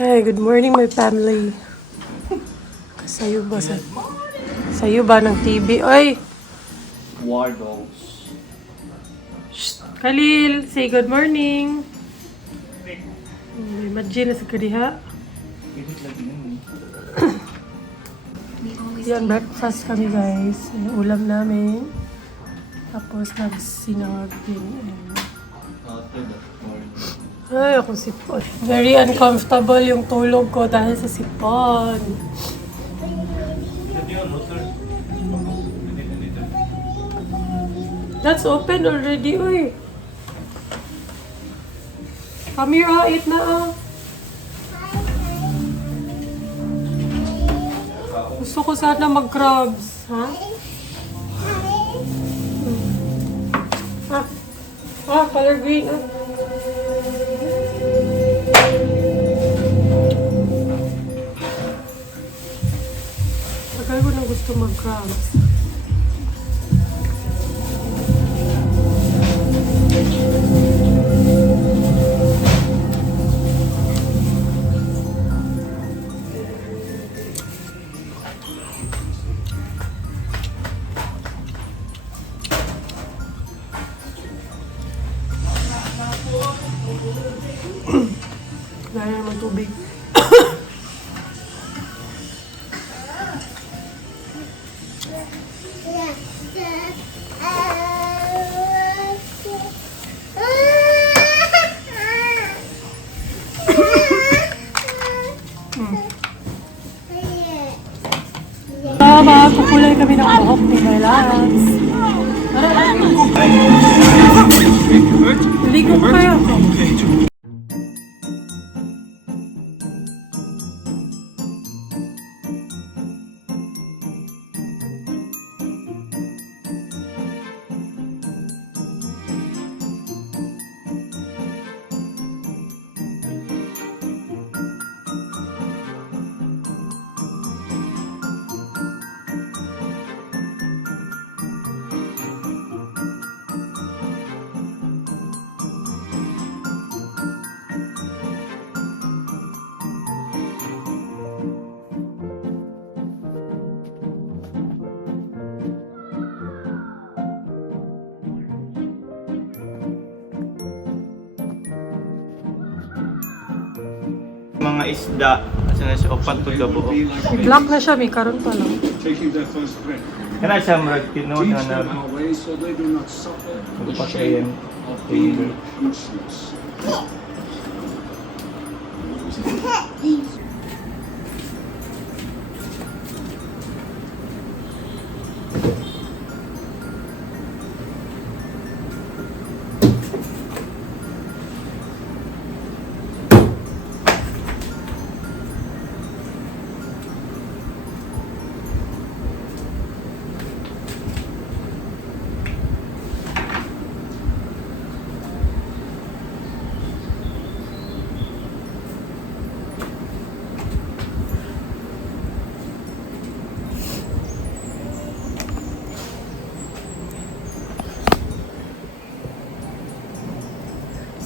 Hey, good morning my family. Sayo ba ng TV? Oy! War dogs. Shh! Khalil, say good morning. Imagine na sa kadiha. Yan, breakfast kami guys. Yung ulam namin. Tapos nagsinangag din. Ay, ako sipon. Very uncomfortable yung tulog ko dahil sa sipon. That's open already, uy. Come here, eat na, Gusto ko sana mag-crabs, ha? Color green, Tagal ko na gusto mag-crabs. Gaya naman tubig. Kukulay kami ng buhok ni Mylabs. Ligo kayo. Mga isda, kasi na siya opat to labo. Black na siya, may karon pa lang. Kana siya marag tinuod na magpatayin.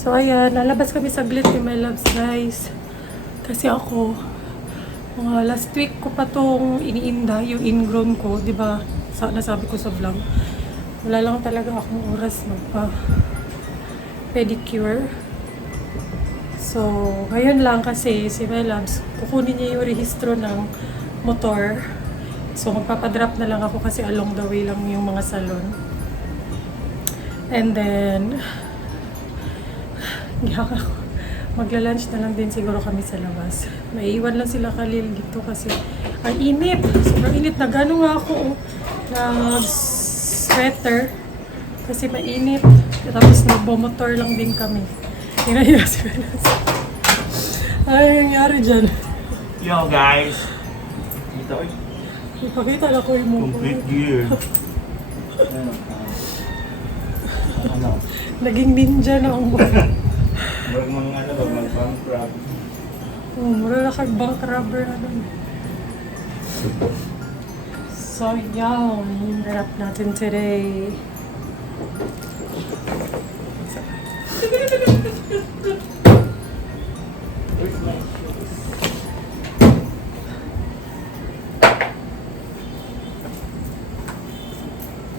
So ayan, lalabas kami saglit ni Mylabs guys. Kasi ako, mga last week ko pa tong iniinda, yung ingrown ko, di ba? Nasabi ko sa vlog. Wala lang talaga akong oras magpa-pedicure. So, ngayon lang kasi si Mylabs, kukunin niya yung rehistro ng motor. So, magpapadrop na lang ako kasi along the way lang yung mga salon. And then, magla-lunch na lang din siguro kami sa labas. Maiiwan lang sila Khalil dito kasi ang init. Sobrang init. Nagano nga ako sweater kasi mainit. Tapos nagbo-motor lang din kami. Hinaya si Mylabs. Ay, nangyari dyan. Yo guys! Dito eh. Ipakita na ko yung mukha. Complete gear. Naging ninja na ang mukha. Marag mga mag-bank crab. Mura na kag-bank rubber na dun. So, yun. Harap natin today.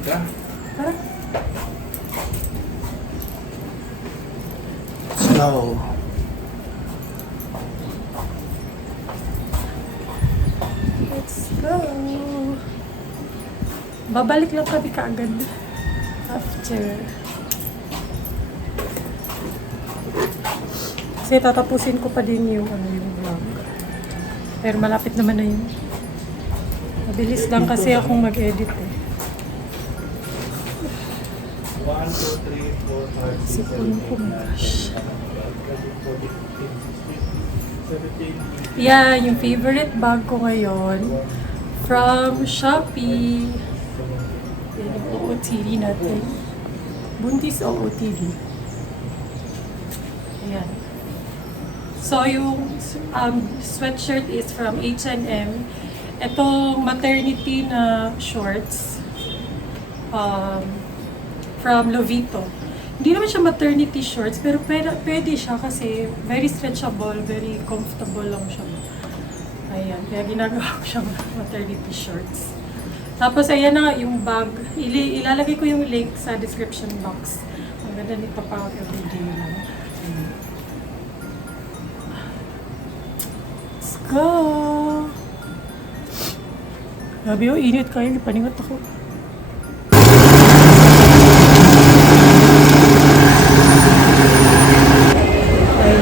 Tara. Slow. Let's go. Babalik lang kami kaagad. After. Kasi tatapusin ko pa din yung yung vlog. Pero malapit naman na yun. Mabilis lang kasi akong mag-edit eh. 1, 2, 3, 4, 5, 6, Sipon ko, gosh. 17. Yeah, yung favorite bag ko ngayon from Shopee. Yan yung OOTD natin. Buntis OOTD. Ayan. So, yung sweatshirt is from H&M. Itong maternity na shorts from Lovito. Hindi naman siya maternity shorts, pero pwede siya kasi very stretchable, very comfortable lang siya. Ayan, kaya ginagawa ko siyang maternity shorts. Tapos, ayan na nga yung bag. Ilalagay ko yung link sa description box. Ang ganda nito pa everyday lang. Let's go! Grabe yung init kayo, paningot ako.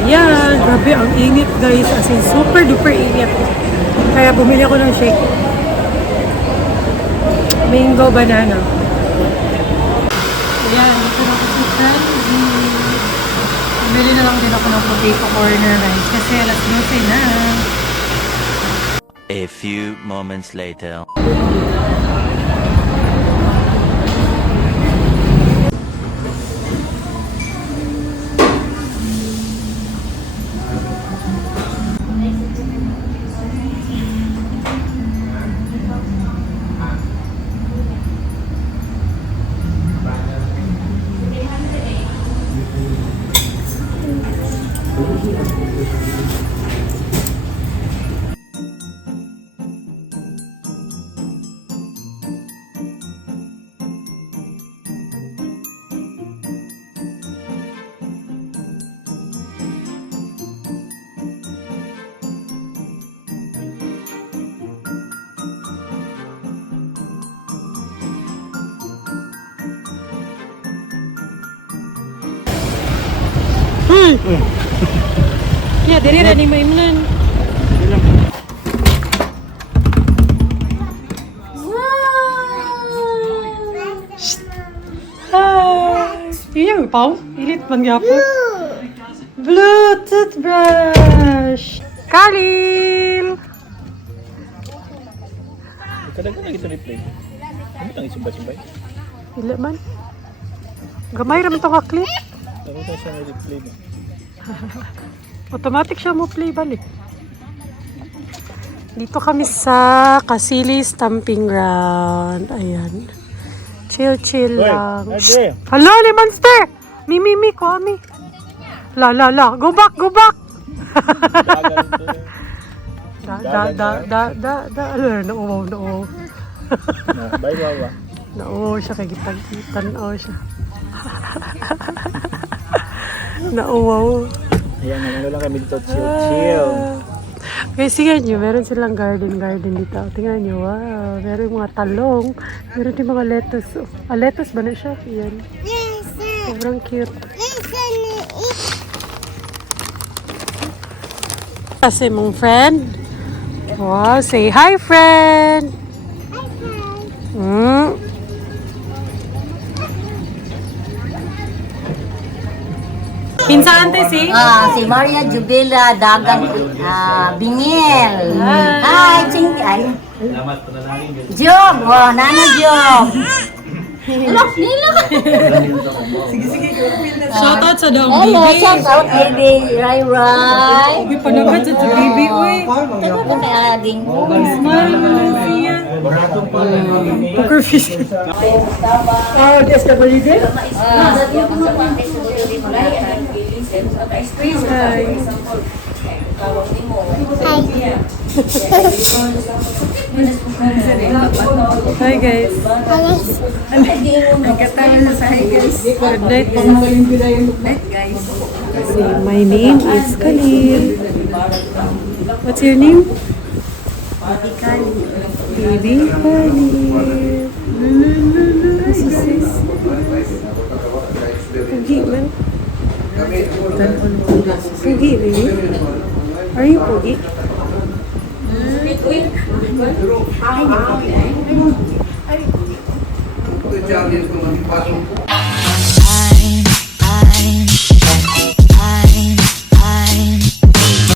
Ayan, grabe ang init guys, as in super duper init. Kaya bumili ako ng shake. Mango banana. Ayan, ito na ako si Chinky. Bumili na lang din ako ng potato corner rice kasi alas 12 na. A few moments later. Ya, diri ra ni maimnan. Yun yung pau? Ilit man gyapon. Blue toothbrush. Khalil! Kadang-kadang lagi ito replay. Ano itang isumbay-sumbay? Ilit man. Gamay raman ito ka-clip. Ano itang siya may replay mo? Automatic siya mo play balik. Dito kami sa Kasili Stamping Ground. Ayan. Chill lang. Ade! Hala, ni monster! Mi, kami. La. Go back! Nauwaw. Bye, Wawa. Nauwaw siya, kay gitan-gitan siya. Nauwaw. Ayan, ano lang kami dito. Chill. Okay, sige nyo, meron silang garden dito. Tingnan nyo, wow. Meron mga talong. Meron din mga lettuce. Lettuce ba na siya? Yan. Sobrang cute. Kasi mong friend. Wow, say hi, friend. Hi, friend. Kinsa ante si? Si Maria Jubela Dagang Bingil. Hi, Chinky. Job, nana Job. Nila. Shoutout sa daw Hello, baby. shout out baby Rai. Uy, panagad sa baby, uy. Taga ko kay Ading. Smile mo lang siya. Poker face. SWD? Hi. Hi guys. Good night po. Say, my name is Khalil. What's your name? Baby Khalil. Pugi man. Pugi, baby. Are you Pugi? Ay,